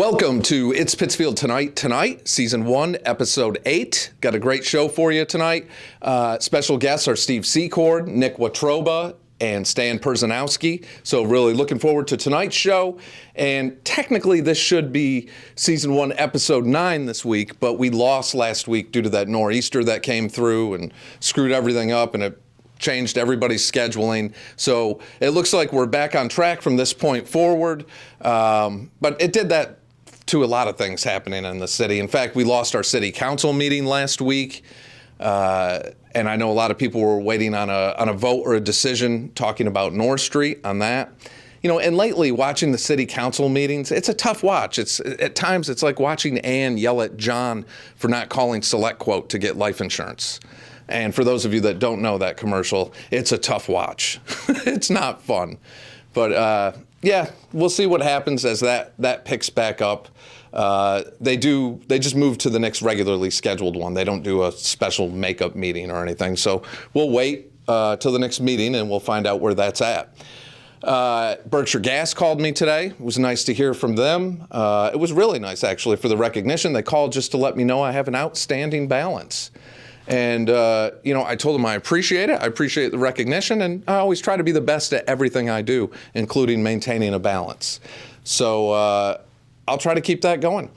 Welcome to It's Pittsfield Tonight, Season 1, Episode 8. Got a great show for you tonight. Special guests are Steve Secord, Nick Watroba, and Stan Pyrzanowski. So really looking forward to tonight's show. And technically this should be Season 1, Episode 9 this week, but we lost last week due to that nor'easter that came through and screwed everything up, and it changed everybody's scheduling. So it looks like we're back on track from this point forward. But it did that to a lot of things happening in the city. In fact, we lost our city council meeting last week. And I know a lot of people were waiting on a vote or a decision talking about North Street on that. You know, and lately watching the city council meetings, it's a tough watch. At times it's like watching Ann yell at John for not calling SelectQuote to get life insurance. And for those of you that don't know that commercial, it's a tough watch. It's not fun. But yeah, we'll see what happens as that picks back up. They just move to the next regularly scheduled one. They don't do a special makeup meeting or anything. So we'll wait till the next meeting and we'll find out where that's at. Berkshire Gas called me today. It was nice to hear from them. It was really nice, actually, for the recognition. They called just to let me know I have an outstanding balance. And, you know, I told them I appreciate it. I appreciate the recognition, and I always try to be the best at everything I do, including maintaining a balance. So I'll try to keep that going.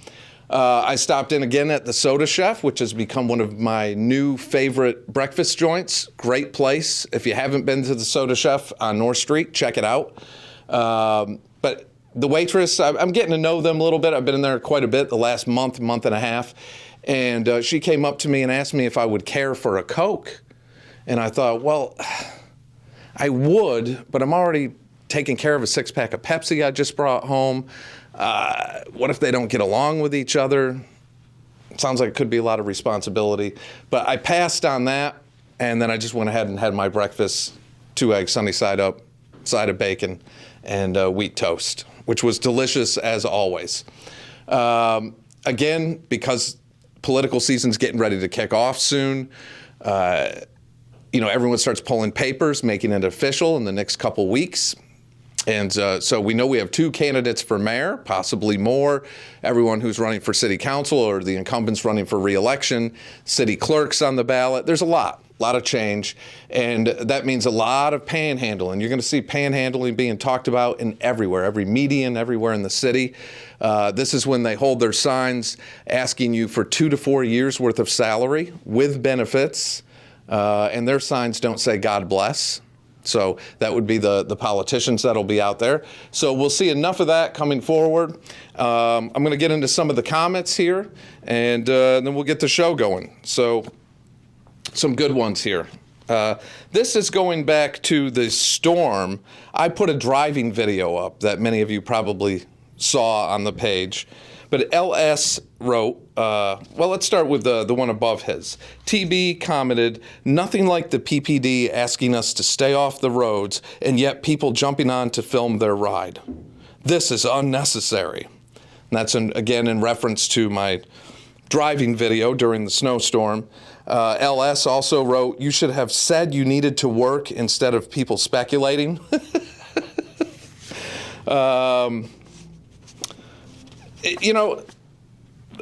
I stopped in again at the Soda Chef, which has become one of my new favorite breakfast joints. Great place. If you haven't been to the Soda Chef on North Street, check it out. But the waitress, I'm getting to know them a little bit. I've been in there quite a bit the last month and a half. And she came up to me and asked me if I would care for a Coke. And I thought, well, I would, but I'm already taking care of a six-pack of Pepsi I just brought home. What if they don't get along with each other? It sounds like it could be a lot of responsibility. But I passed on that, and then I just went ahead and had my breakfast, 2 eggs, sunny side up, side of bacon, and wheat toast, which was delicious as always. Again, because political season's getting ready to kick off soon. You know, everyone starts pulling papers, making it official in the next couple weeks. And so we know we have 2 candidates for mayor, possibly more. Everyone who's running for city council or the incumbents running for re-election, city clerks on the ballot. There's a lot of change. And that means a lot of panhandling. You're going to see panhandling being talked about in everywhere, every median, everywhere in the city. This is when they hold their signs asking you for 2 to 4 years worth of salary with benefits. And their signs don't say God bless. So that would be the politicians that'll be out there. So we'll see enough of that coming forward. I'm going to get into some of the comments here, and then we'll get the show going. So some good ones here. This is going back to the storm. I put a driving video up that many of you probably saw on the page. But LS wrote, well, let's start with the one above his. TB commented, nothing like the PPD asking us to stay off the roads and yet people jumping on to film their ride. This is unnecessary. And that's, again, in reference to my driving video during the snowstorm. LS also wrote, you should have said you needed to work instead of people speculating. You know,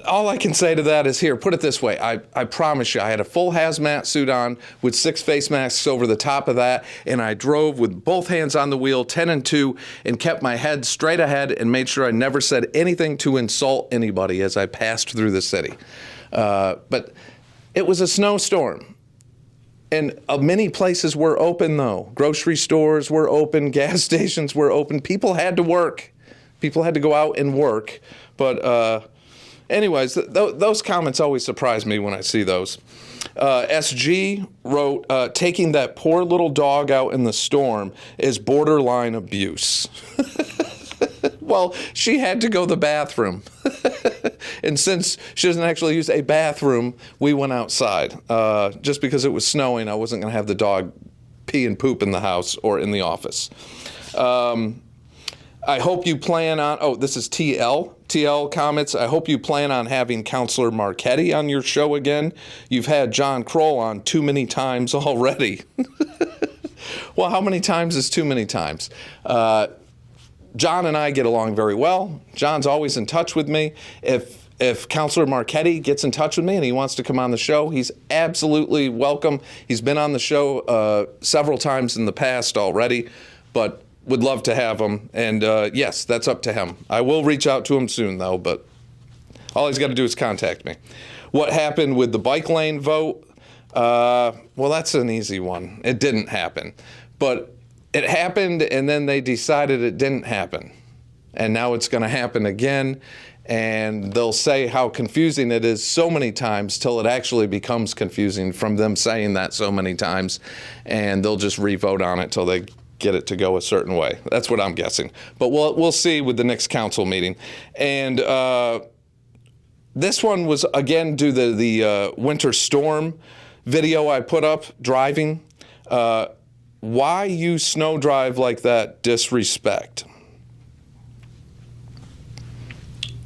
all I can say to that is here, put it this way. I promise you, I had a full hazmat suit on with 6 face masks over the top of that, and I drove with both hands on the wheel, 10 and 2, and kept my head straight ahead and made sure I never said anything to insult anybody as I passed through the city. But it was a snowstorm. And many places were open, though. Grocery stores were open, gas stations were open. People had to work. People had to go out and work. But anyways, those comments always surprise me when I see those. SG wrote, taking that poor little dog out in the storm is borderline abuse. Well, she had to go to the bathroom. And since she doesn't actually use a bathroom, we went outside. Just because it was snowing, I wasn't going to have the dog pee and poop in the house or in the office. I hope you plan on, this is TL comments. I hope you plan on having Counselor Marchetti on your show again. You've had John Kroll on too many times already. Well, how many times is too many times? John and I get along very well. John's always in touch with me. If Councilor Marchetti gets in touch with me and he wants to come on the show, he's absolutely welcome. He's been on the show several times in the past already, but would love to have him. And yes, that's up to him. I will reach out to him soon, though, but all he's got to do is contact me. What happened with the bike lane vote? Well, that's an easy one. It didn't happen. But it happened, and then they decided it didn't happen. And now it's going to happen again. And they'll say how confusing it is so many times till it actually becomes confusing from them saying that so many times. And they'll just re-vote on it till they get it to go a certain way. That's what I'm guessing. But we'll see with the next council meeting. And this one was, again, due to the winter storm video I put up driving. Why you snow drive like that? Disrespect.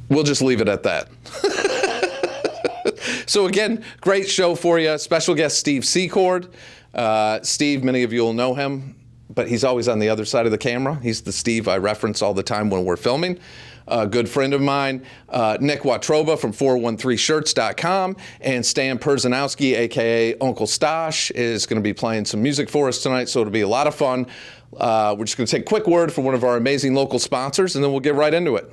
We'll just leave it at that. So again, great show for you. Special guest Steve Secord. Steve, many of you will know him, but he's always on the other side of the camera. He's the Steve I reference all the time when we're filming. A good friend of mine, Nick Watroba from 413shirts.com, and Stan Pyrzanowski, a.k.a. Uncle Stosh, is going to be playing some music for us tonight, so it'll be a lot of fun. We're just going to take a quick word from one of our amazing local sponsors, and then we'll get right into it.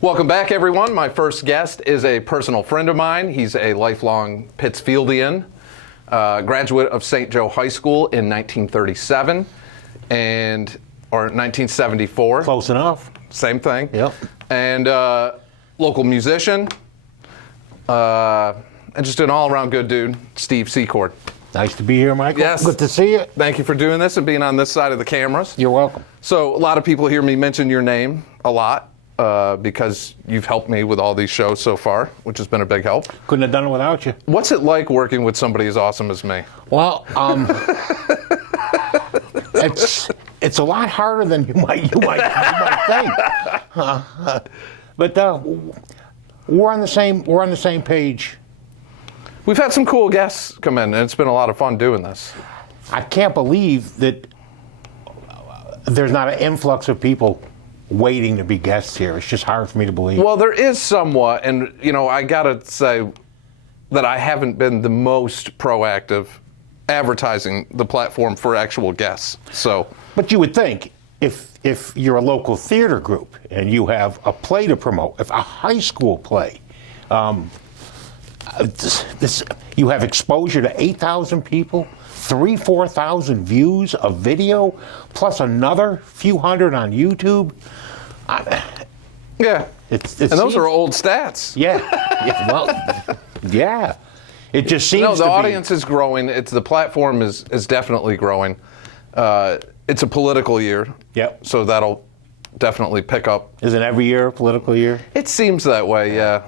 Welcome back, everyone. My first guest is a personal friend of mine. He's a lifelong Pittsfieldian, graduate of St. Joe High School in 1937 or 1974. Close enough. Same thing. Yep. And local musician, and just an all-around good dude, Steve Secord. Nice to be here, Michael. Yes. Good to see you. Thank you for doing this and being on this side of the cameras. You're welcome. So a lot of people hear me mention your name a lot. Because you've helped me with all these shows so far, which has been a big help. Couldn't have done it without you. What's it like working with somebody as awesome as me? Well, it's a lot harder than you might think. But we're on the same page. We've had some cool guests come in, and it's been a lot of fun doing this. I can't believe that there's not an influx of people waiting to be guests here. It's just hard for me to believe. Well, there is somewhat, and I gotta say that I haven't been the most proactive advertising the platform for actual guests. So, but you would think if you're a local theater group and you have a play to promote, if a high school play, you have exposure to 8,000 people, 4,000 views of video, plus another few hundred on YouTube. Yeah. And those are old stats. Yeah. Well, yeah. It just seems the audience is growing. The platform is definitely growing. It's a political year. Yep. So that'll definitely pick up. Isn't every year a political year? It seems that way, yeah.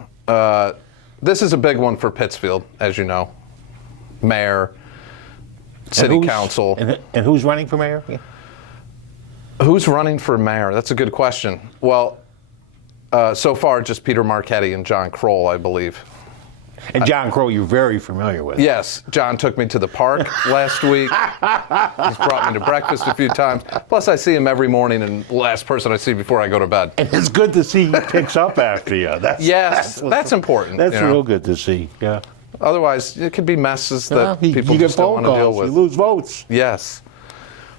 This is a big one for Pittsfield, as you know. Mayor, city council. And who's running for mayor? Yeah. Who's running for mayor? That's a good question. Well, so far just Peter Marchetti and John Kroll, I believe. And John Crow, you're very familiar with. Yes. John took me to the park last week. He's brought me to breakfast a few times. Plus, I see him every morning, and the last person I see before I go to bed. And it's good to see he picks up after you. That's important. That's real good to see, yeah. Otherwise, it could be messes that people just don't want to deal with. You lose votes. Yes.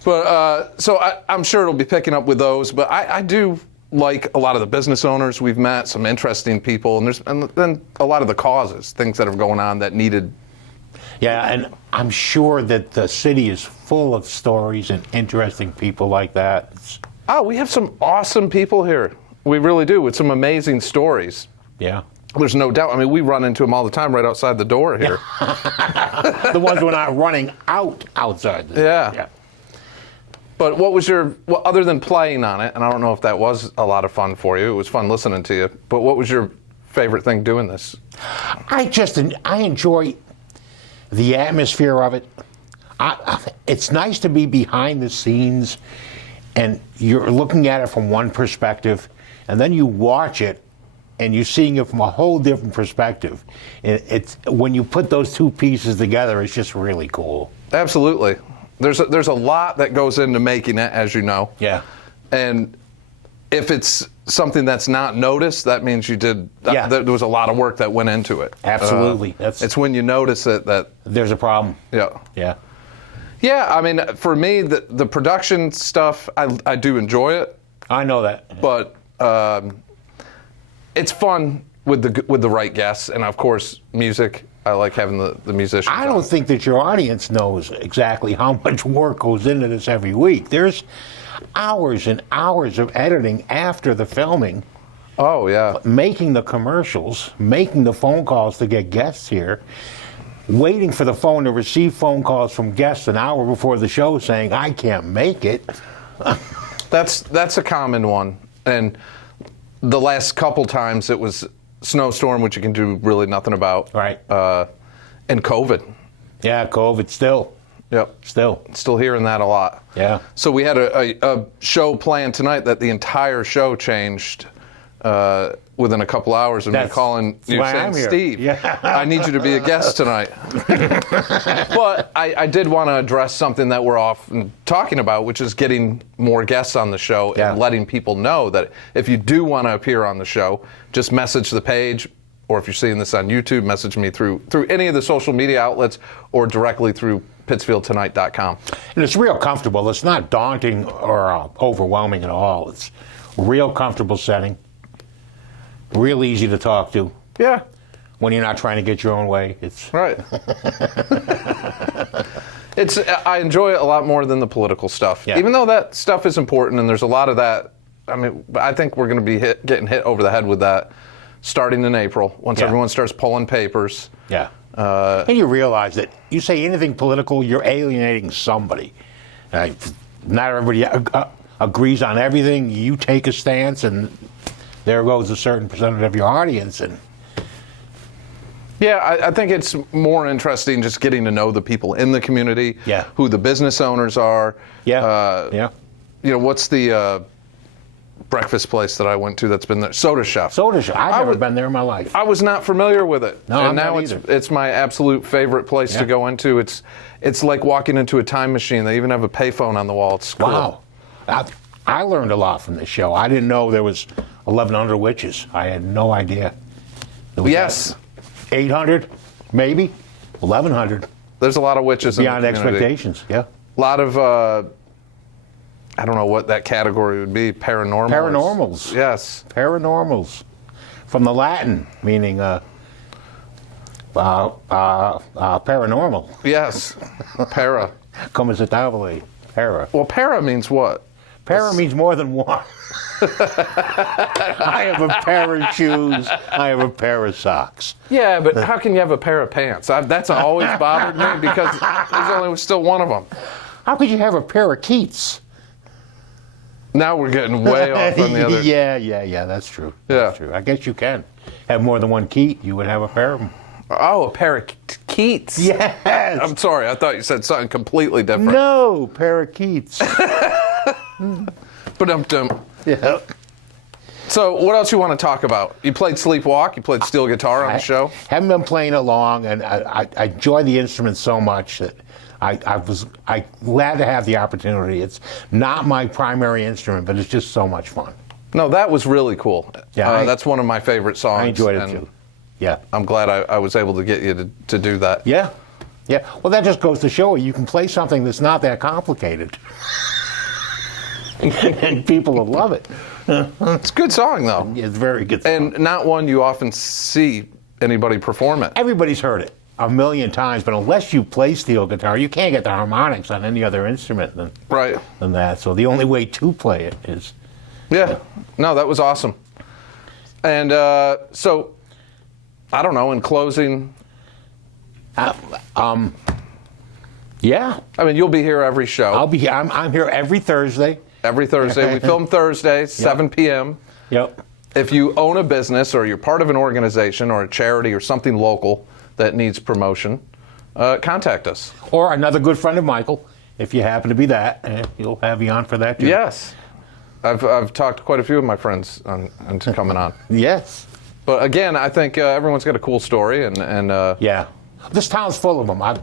But so I'm sure it'll be picking up with those. But I do like a lot of the business owners we've met, some interesting people, and then a lot of the causes, things that are going on that needed. Yeah, and I'm sure that the city is full of stories and interesting people like that. We have some awesome people here. We really do, with some amazing stories. Yeah. There's no doubt. I mean, we run into them all the time right outside the door here. The ones who are not running outside. Yeah. But what was other than playing on it, and I don't know if that was a lot of fun for you, it was fun listening to you, but what was your favorite thing doing this? I enjoy the atmosphere of it. It's nice to be behind the scenes, and you're looking at it from one perspective, and then you watch it, and you're seeing it from a whole different perspective. It's when you put those two pieces together, it's just really cool. Absolutely. There's a lot that goes into making it, as you know. Yeah. And if it's something that's not noticed, that means you did. Yeah. There was a lot of work that went into it. Absolutely. It's when you notice it that there's a problem. Yeah. Yeah. Yeah. I mean, for me, the production stuff, I do enjoy it. I know that. But it's fun with the right guests, and of course, music. I like having the musicians. I don't think that your audience knows exactly how much work goes into this every week. There's hours and hours of editing after the filming. Oh, yeah. Making the commercials, making the phone calls to get guests here, waiting for the phone to receive phone calls from guests an hour before the show saying, I can't make it. That's a common one. And the last couple times it was snowstorm, which you can do really nothing about. Right. And COVID. Yeah, COVID still. Yep. Still hearing that a lot. Yeah. So we had a show planned tonight that the entire show changed within a couple hours, and we're calling you saying, Steve, yeah. I need you to be a guest tonight. But I did want to address something that we're often talking about, which is getting more guests on the show and letting people know that if you do want to appear on the show, just message the page, or if you're seeing this on YouTube, message me through any of the social media outlets or directly through PittsfieldTonight.com. And it's real comfortable. It's not daunting or overwhelming at all. It's a real comfortable setting. Real easy to talk to. Yeah. When you're not trying to get your own way. It's right. I enjoy it a lot more than the political stuff. Yeah. Even though that stuff is important and there's a lot of that. I mean, I think we're going to be getting hit over the head with that starting in April once everyone starts pulling papers. Yeah. And you realize that you say anything political, you're alienating somebody. Not everybody agrees on everything. You take a stance, and there goes a certain percentage of your audience. And yeah, I think it's more interesting just getting to know the people in the community, who the business owners are. Yeah. You know, what's the breakfast place that I went to that's been there? Soda Chef. Soda Chef. I've never been there in my life. I was not familiar with it. No, and now it's my absolute favorite place to go into. It's like walking into a time machine. They even have a payphone on the wall. It's cool. Wow. I learned a lot from this show. I didn't know there was 1,100 witches. I had no idea. Yes. 800, maybe 1,100. There's a lot of witches beyond in the community. expectations. Yeah. A lot of I don't know what that category would be. Paranormals. Yes. Paranormals. From the Latin, meaning paranormal. Yes. Para. Come as a tavole. Para. Well, para means what? Para means more than one. I have a pair of shoes. I have a pair of socks. Yeah, but how can you have a pair of pants? That's always bothered me because there's only still one of them. How could you have a pair of Keats? Now we're getting way off on the other. Yeah, that's true. That's true. I guess you can have more than one Keat. You would have a pair of them. Oh, a pair of Keats. Yes. I'm sorry. I thought you said something completely different. No, pair of Keats. Ba-dum-dum. Yeah. So what else you want to talk about? You played Sleepwalk. You played steel guitar on the show. Haven't been playing it long, and I enjoy the instrument so much that I'm glad to have the opportunity. It's not my primary instrument, but it's just so much fun. No, that was really cool. Yeah, that's one of my favorite songs. I enjoyed it too. Yeah. I'm glad I was able to get you to do that. Yeah. Yeah. Well, that just goes to show you can play something that's not that complicated. And people will love it. It's a good song, though. It's a very good song. And not one you often see anybody perform it. Everybody's heard it a million times, but unless you play steel guitar, you can't get the harmonics on any other instrument than that. So the only way to play it is... Yeah. No, that was awesome. And so I don't know, in closing, Yeah. I mean, you'll be here every show. I'm here every Thursday. Every Thursday. We film Thursdays, 7 p.m. Yep. If you own a business or you're part of an organization or a charity or something local that needs promotion, contact us. Or another good friend of Michael, if you happen to be that, he'll have you on for that too. Yes. I've talked to quite a few of my friends into coming on. Yes. But again, I think everyone's got a cool story, and Yeah. This town's full of them. I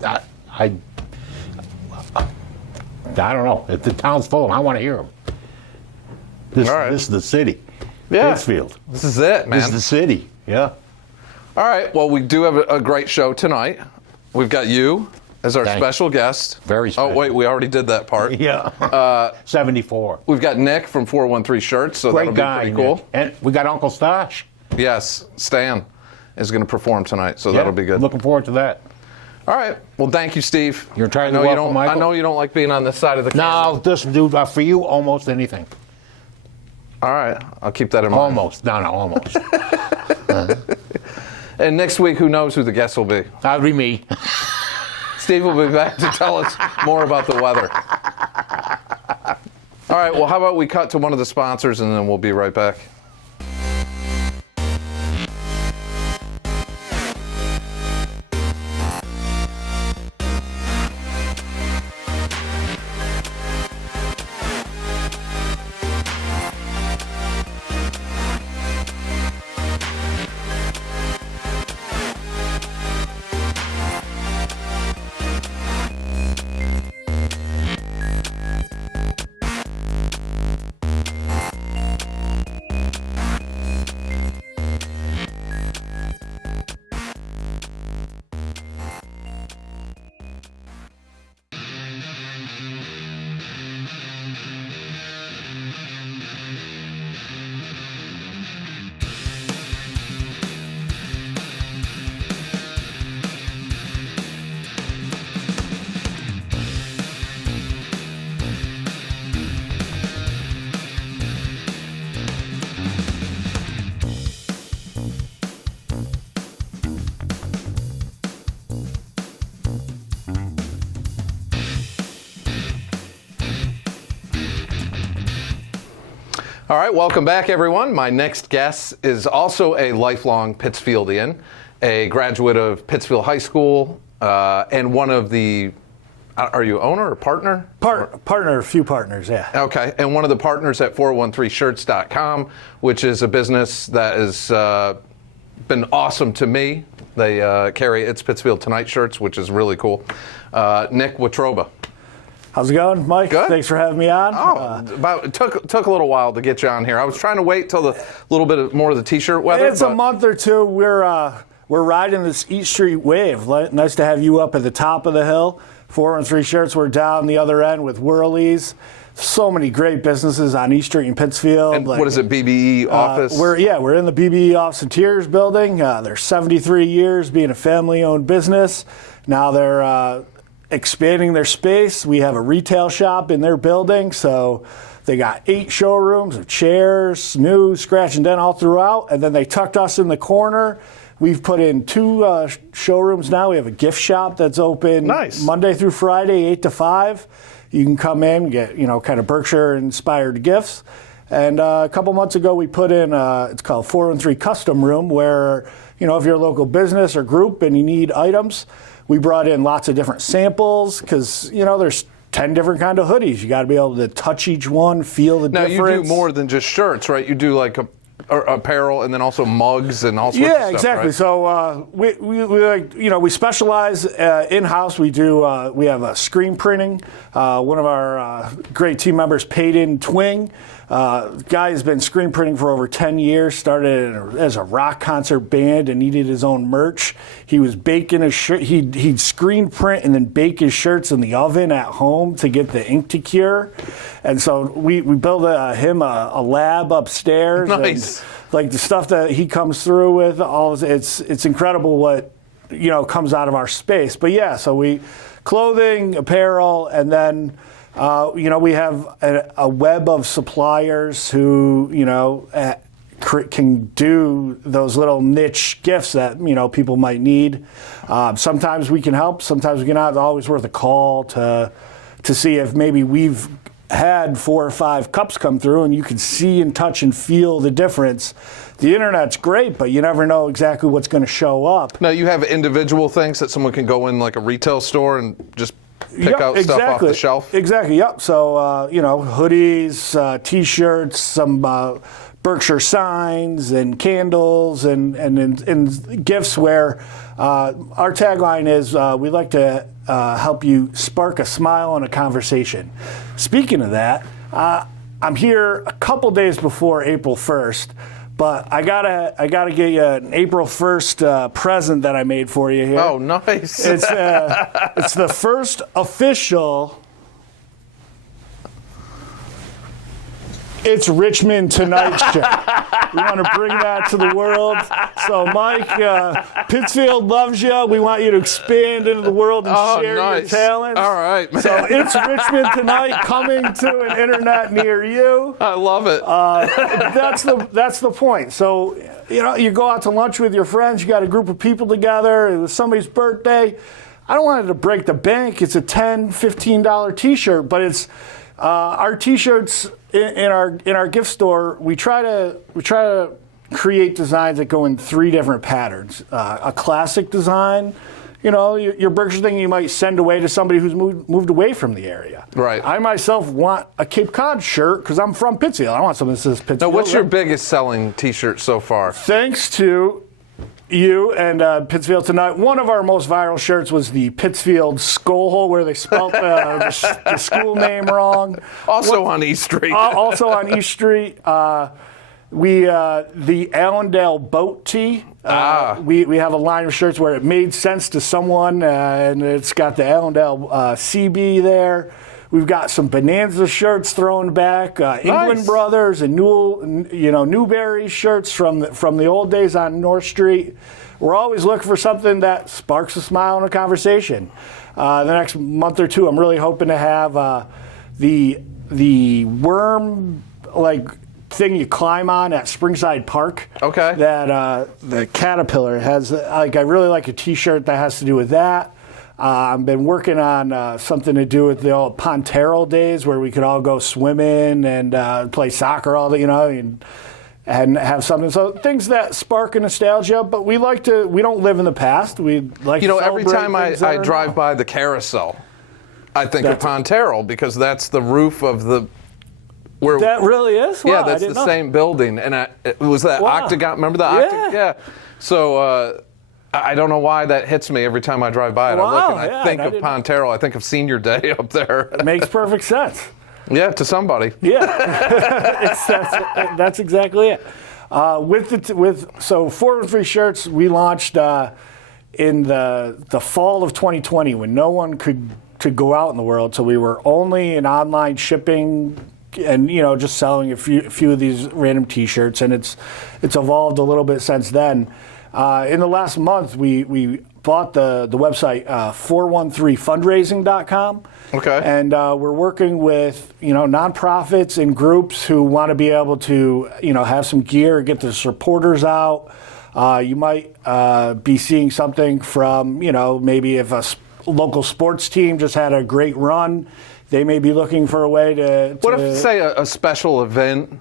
don't know. If the town's full of them, I want to hear them. This, All right. This is the city. Yeah. Pittsfield. This is it, man. This is the city. Yeah. All right. Well, we do have a great show tonight. We've got you as our Thanks. special guest. Very special. Oh, wait, we already did that part. Yeah. 74. We've got Nick from 413 Shirts, so Great that'll guy. be pretty cool. Nick. And we got Uncle Stash. Yes, Stan is going to perform tonight, so that'll be good. Looking forward to that. All right. Well, thank you, Steve. You're trying to I know you welcome don't. Michael? I know you don't like being on this side of the camera. No, this dude, for you, almost anything. All right. I'll keep that in mind. Almost. No, almost. And next week, who knows who the guest will be? That'll be me. Steve will be back to tell us more about the weather. All right. Well, how about we cut to one of the sponsors, and then we'll be right back. All right, welcome back, everyone. My next guest is also a lifelong Pittsfieldian, a graduate of Pittsfield High School, and one of the, are you owner or partner? Partner, a few partners, yeah. Okay, and one of the partners at 413shirts.com, which is a business that has been awesome to me. They carry It's Pittsfield Tonight shirts, which is really cool. Nick Watroba. How's it going, Mike? Good. Thanks for having me on. It took a little while to get you on here. I was trying to wait till the little bit more of the t-shirt weather. It's a month or two. We're riding this Eat Street wave. Nice to have you up at the top of the hill. 413 Shirts. We're down the other end with Whirlies. So many great businesses on East Street in Pittsfield. And what is it, BBE office? We're in the BBE Office and Tiers building. They're 73 years being a family-owned business. Now they're expanding their space. We have a retail shop in their building, so they got 8 showrooms of chairs, new, scratch and dent all throughout, and then they tucked us in the corner. We've put in 2 showrooms now. We have a gift shop that's open Monday through Friday, 8 to 5. You can come in, get kind of Berkshire-inspired gifts. And a couple months ago, we put in it's called 413 Custom Room, where if you're a local business or group and you need items, we brought in lots of different samples because, there's 10 different kind of hoodies. You got to be able to touch each one, feel the difference. Now, you do more than just shirts, right? You do like apparel and then also mugs and all sorts of stuff. Yeah, exactly. Right? So we specialize in-house. We have a screen printing. One of our great team members, Peyton Twing, guy has been screen printing for over 10 years, started as a rock concert band and needed his own merch. He was baking his shirt. He'd screen print and then bake his shirts in the oven at home to get the ink to cure. And so we built him a lab upstairs. Nice. And, like the stuff that he comes through with, it's incredible what comes out of our space. But yeah, so we clothing, apparel, and then we have a web of suppliers who can do those little niche gifts that people might need. Sometimes we can help, sometimes we cannot. It's always worth a call to see if maybe we've had 4 or 5 cups come through and you can see and touch and feel the difference. The internet's great, but you never know exactly what's going to show up. Now, you have individual things that someone can go in like a retail store and just pick out stuff off the shelf? Exactly, yep. So, hoodies, T-shirts, some Berkshire signs and candles and gifts where our tagline is we like to help you spark a smile and a conversation. Speaking of that, I'm here a couple days before April 1st, but I gotta get you an April 1st present that I made for you here. Oh, nice! It's the first official. It's Richmond Tonight Show. We want to bring that to the world. So, Mike, Pittsfield loves you. We want you to expand into the world and share your talents. All right, man. So, it's Richmond Tonight coming to an internet near you. I love it. That's the point. So, you go out to lunch with your friends. You got a group of people together. It was somebody's birthday. I don't want it to break the bank. It's a $10, $15 T-shirt, but it's our T-shirts in our gift store. We try to create designs that go in 3 different patterns. A classic design, your Berkshire thing you might send away to somebody who's moved away from the area. Right. I myself want a Cape Cod shirt because I'm from Pittsfield. I want something that says Pittsfield. Now, what's your biggest selling T-shirt so far? Thanks to you and Pittsfield Tonight. One of our most viral shirts was the Pittsfield skull hole where they spelled the school name wrong. Also on East Street. Also on East Street. The Allendale boat tee. We have a line of shirts where it made sense to someone, and it's got the Allendale CB there. We've got some Bonanza shirts thrown back, England Brothers and Newberry shirts from the old days on North Street. We're always looking for something that sparks a smile and a conversation. The next month or two, I'm really hoping to have the worm thing you climb on at Springside Park. Okay. That the caterpillar has. I really like a T-shirt that has to do with that. I've been working on something to do with the old Pontero days where we could all go swimming and play soccer all the, and have something. So things that spark a nostalgia, but we don't live in the past. We like to every time I drive by the carousel, I think of Pontero because that's the roof of the. That really is? Wow, yeah, that's the same building. And it was that octagon. Remember the octagon? Yeah. So I don't know why that hits me every time I drive by it. I look and I think of Pontero. I think of Senior Day up there. It makes perfect sense. Yeah, to somebody. Yeah, that's exactly it. So 413 shirts we launched in the fall of 2020 when no one could go out in the world. So we were only in online shipping and just selling a few of these random T-shirts, and it's evolved a little bit since then. In the last month, we bought the website 413fundraising.com. Okay. And we're working with nonprofits and groups who want to be able to have some gear, get their supporters out. You might be seeing something from maybe if a local sports team just had a great run, they may be looking for a way to what if, say, a special event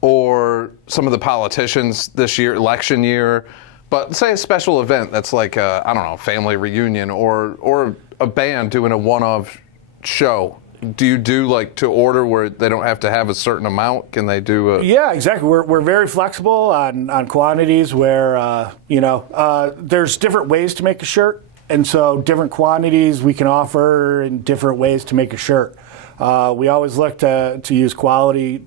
or some of the politicians this year, election year, but say a special event that's like a, I don't know, family reunion or a band doing a one-off show. Do you do to order where they don't have to have a certain amount? Can they do a... Yeah, exactly. We're very flexible on quantities where, there's different ways to make a shirt. And so different quantities we can offer in different ways to make a shirt. We always look to use quality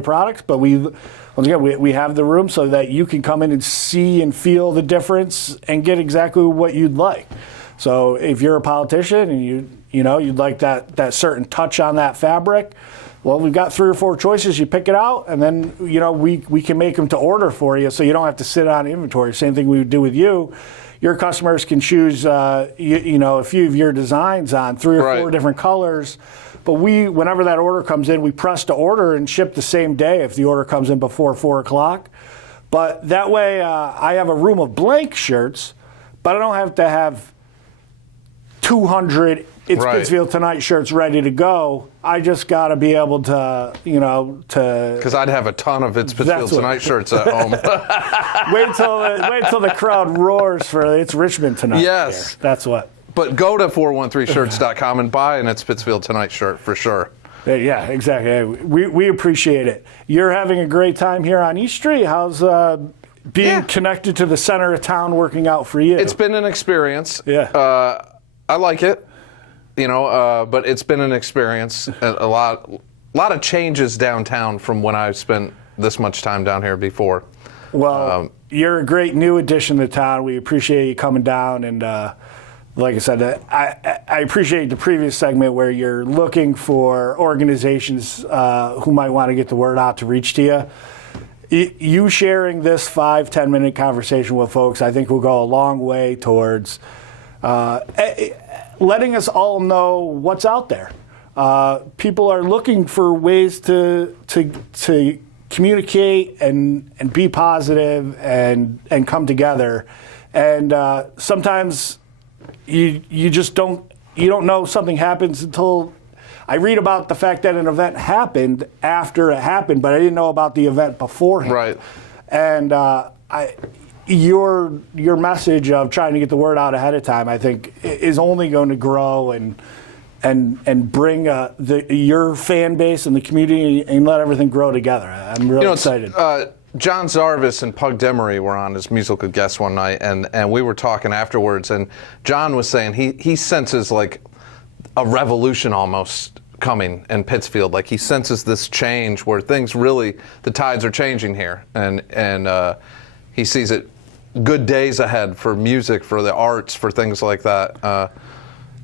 products, but we have the room so that you can come in and see and feel the difference and get exactly what you'd like. So if you're a politician and you'd like that certain touch on that fabric, well, we've got 3 or 4 choices. You pick it out, and then we can make them to order for you, so you don't have to sit on inventory. Same thing we would do with you. Your customers can choose, a few of your designs on 3 or 4 different colors. But whenever that order comes in, we press to order and ship the same day if the order comes in before 4 o'clock. But that way, I have a room of blank shirts, but I don't have to have 200 It's Pittsfield Tonight shirts ready to go. I just got to be able to, Because I'd have a ton of It's Pittsfield Tonight shirts at home. wait till the crowd roars for It's Richmond Tonight. Yes. Here. That's what. But go to 413shirts.com and buy an It's Pittsfield Tonight shirt for sure. Yeah, exactly. We appreciate it. You're having a great time here on East Street. How's being connected to the center of town working out for you? It's been an experience. Yeah. I like it, but it's been an experience. A lot of changes downtown from when I spent this much time down here before. Well, you're a great new addition to town. We appreciate you coming down, and like I said, I appreciate the previous segment where you're looking for organizations who might want to get the word out to reach to you. You sharing this 5-10 minute conversation with folks, I think will go a long way towards letting us all know what's out there. People are looking for ways to communicate and be positive and come together. And sometimes you just don't know something happens until I read about the fact that an event happened after it happened, but I didn't know about the event beforehand. Right. And your message of trying to get the word out ahead of time, I think, is only going to grow and bring your fan base and the community and let everything grow together. I'm really excited. John Zarvis and Pug Demery were on as musical guests one night, and we were talking afterwards, and John was saying he senses like a revolution almost coming in Pittsfield. Like he senses this change where things really, the tides are changing here, and he sees it. Good days ahead for music, for the arts, for things like that. I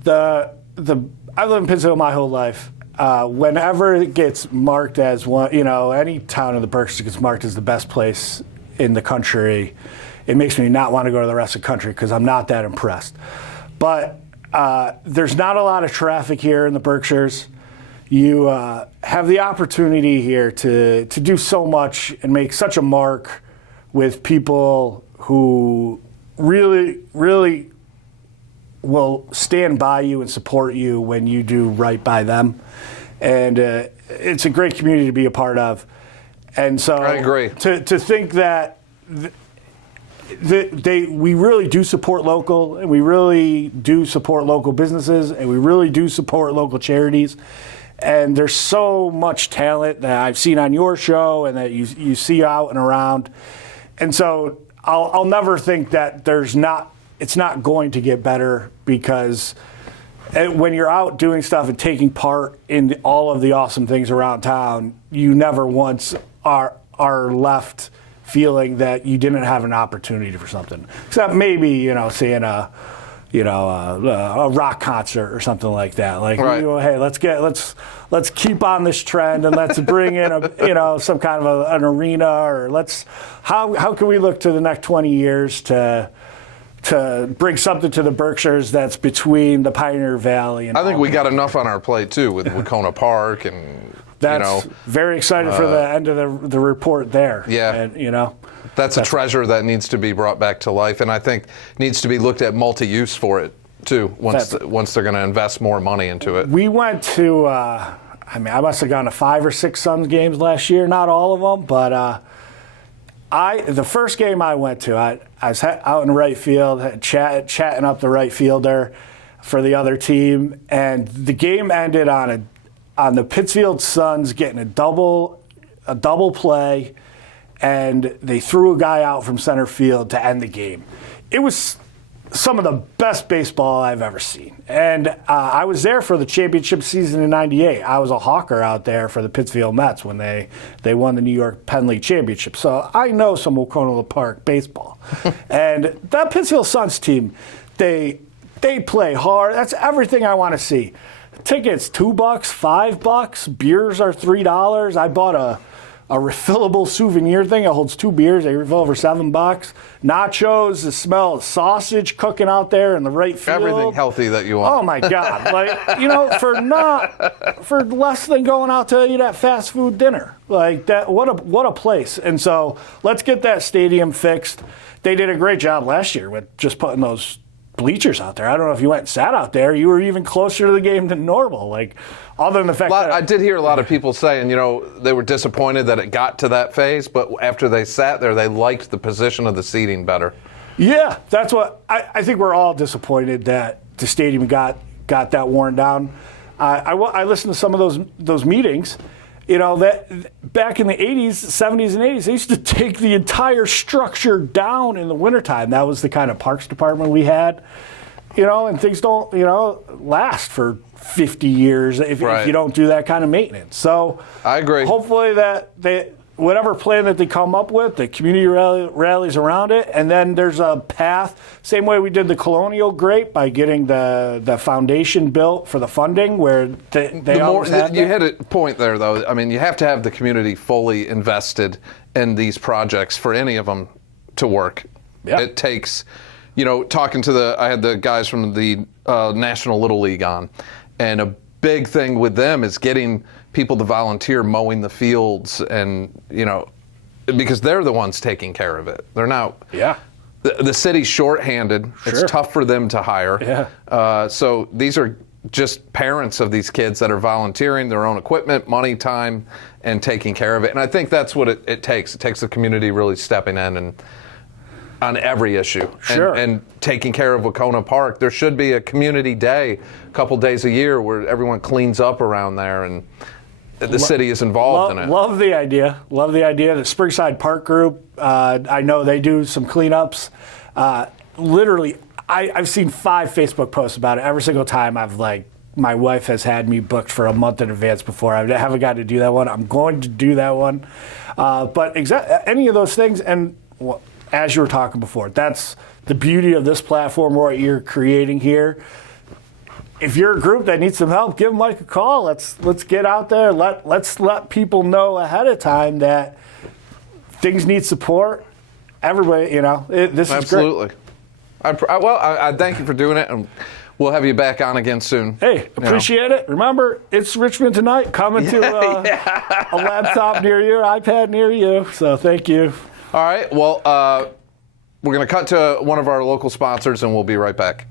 live in Pittsfield my whole life. Whenever it gets marked as one, any town in the Berkshires gets marked as the best place in the country, it makes me not want to go to the rest of the country because I'm not that impressed. But there's not a lot of traffic here in the Berkshires. You have the opportunity here to do so much and make such a mark with people who really, really will stand by you and support you when you do right by them. And it's a great community to be a part of. And so I agree. To think that we really do support local, and we really do support local businesses, and we really do support local charities. And there's so much talent that I've seen on your show and that you see out and around. And so I'll never think that it's not going to get better, because when you're out doing stuff and taking part in all of the awesome things around town, you never once are left feeling that you didn't have an opportunity for something. Except maybe, seeing a rock concert or something like that. Like, right. Hey, let's keep on this trend and let's bring in some kind of an arena, or how can we look to the next 20 years to bring something to the Berkshires that's between the Pioneer Valley and. I think we got enough on our plate too with Wacona Park and. That's very excited for the end of the report there. Yeah. And, That's a treasure that needs to be brought back to life, and I think needs to be looked at multi-use for it too. Once they're going to invest more money into it. We went to. I must have gone to 5 or 6 Suns games last year. Not all of them, but the first game I went to, I was out in right field, chatting up the right fielder for the other team, and the game ended on the Pittsfield Suns getting a double play, and they threw a guy out from center field to end the game. It was some of the best baseball I've ever seen. And I was there for the championship season in '98. I was a hawker out there for the Pittsfield Mets when they won the New York Penn League Championship. So I know some Wacona Park baseball. And that Pittsfield Suns team, they play hard. That's everything I want to see. Tickets, $2, $5. Beers are $3. I bought a refillable souvenir thing. It holds 2 beers. They refill for $7. Nachos, the smell of sausage cooking out there in the right field. Everything healthy that you want. Oh my God! Like, you know, for less than going out to eat at fast food dinner. Like that. What a place. And so let's get that stadium fixed. They did a great job last year with just putting those bleachers out there. I don't know if you went and sat out there. You were even closer to the game than normal. Like, other than the fact that I did hear a lot of people saying, you know, they were disappointed that it got to that phase, but after they sat there, they liked the position of the seating better. Yeah, that's what I think. We're all disappointed that the stadium got that worn down. I listened to some of those meetings. You know, that back in the 80s, 70s, and 80s, they used to take the entire structure down in the wintertime. That was the kind of parks department we had. You know, and things don't, you know, last for 50 years if you don't do that kind of maintenance. So I agree. Hopefully that whatever plan that they come up with, the community rallies around it, and then there's a path. Same way we did the Colonial Great by getting the foundation built for the funding, where they always had you hit a point there, though. I mean, you have to have the community fully invested in these projects for any of them to work. Yep. It takes, you know, talking to I had the guys from the National Little League on, and a big thing with them is getting people to volunteer mowing the fields, and, you know, because they're the ones taking care of it. They're not. Yeah. The city's shorthanded. Sure. It's tough for them to hire. Yeah. So these are just parents of these kids that are volunteering their own equipment, money, time, and taking care of it. And I think that's what it takes. It takes the community really stepping in and on every issue. Sure. And taking care of Wacona Park. There should be a community day, a couple days a year, where everyone cleans up around there, and the city is involved in it. Love the idea. Love the idea. The Springside Park Group, I know they do some cleanups. Literally, I've seen 5 Facebook posts about it. Every single time my wife has had me booked for a month in advance before. I haven't got to do that one. I'm going to do that one. But any of those things, and as you were talking before, that's the beauty of this platform, what you're creating here. If you're a group that needs some help, give Mike a call. Let's get out there. Let's let people know ahead of time that things need support. Everybody, you know, this is Absolutely. great. I thank you for doing it, and we'll have you back on again soon. Hey, appreciate it. Remember, it's Richmond Tonight, coming to a laptop near you, iPad near you. So thank you. All right. Well, we're going to cut to one of our local sponsors, and we'll be right back.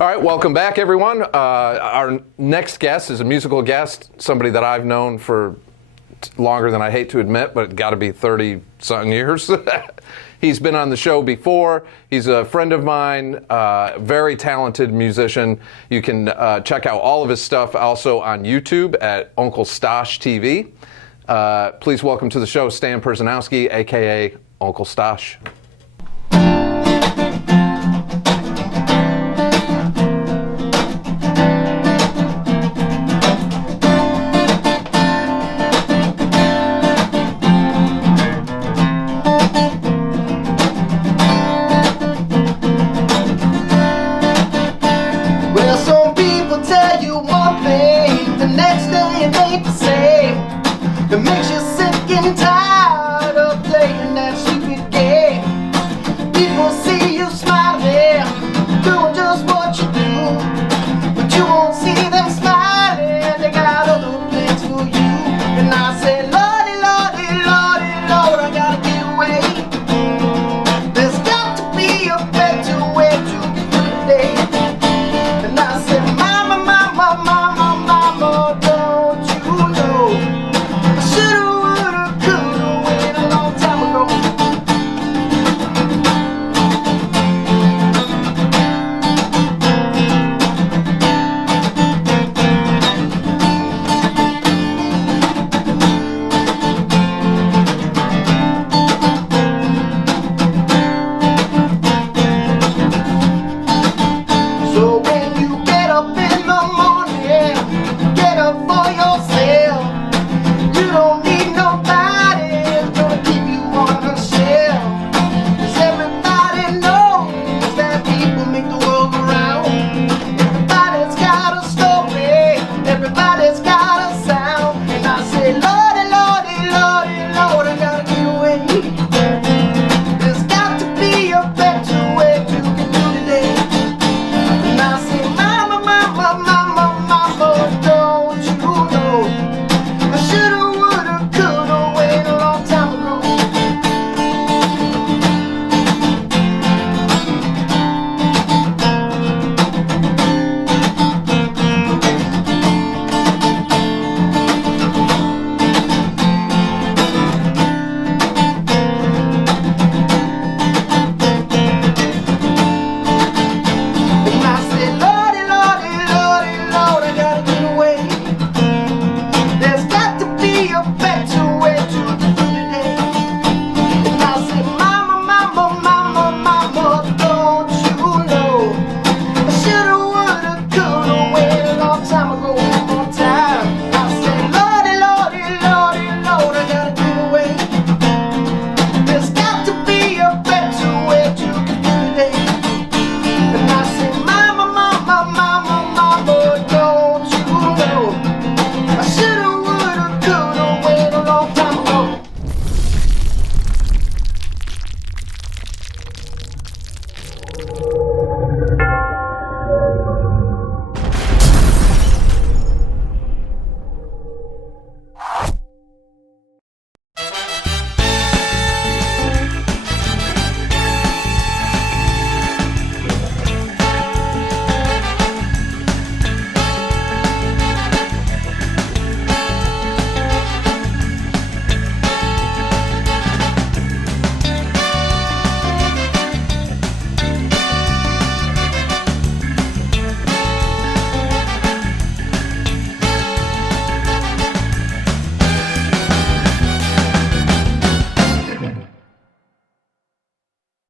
All right, welcome back, everyone. Our next guest is a musical guest, somebody that I've known for longer than I hate to admit, but got to be 30-something years. He's been on the show before. He's a friend of mine, very talented musician. You can check out all of his stuff also on YouTube at Uncle Stosh TV. Please welcome to the show Stan Pyrzanowski, a.k.a. Uncle Stosh.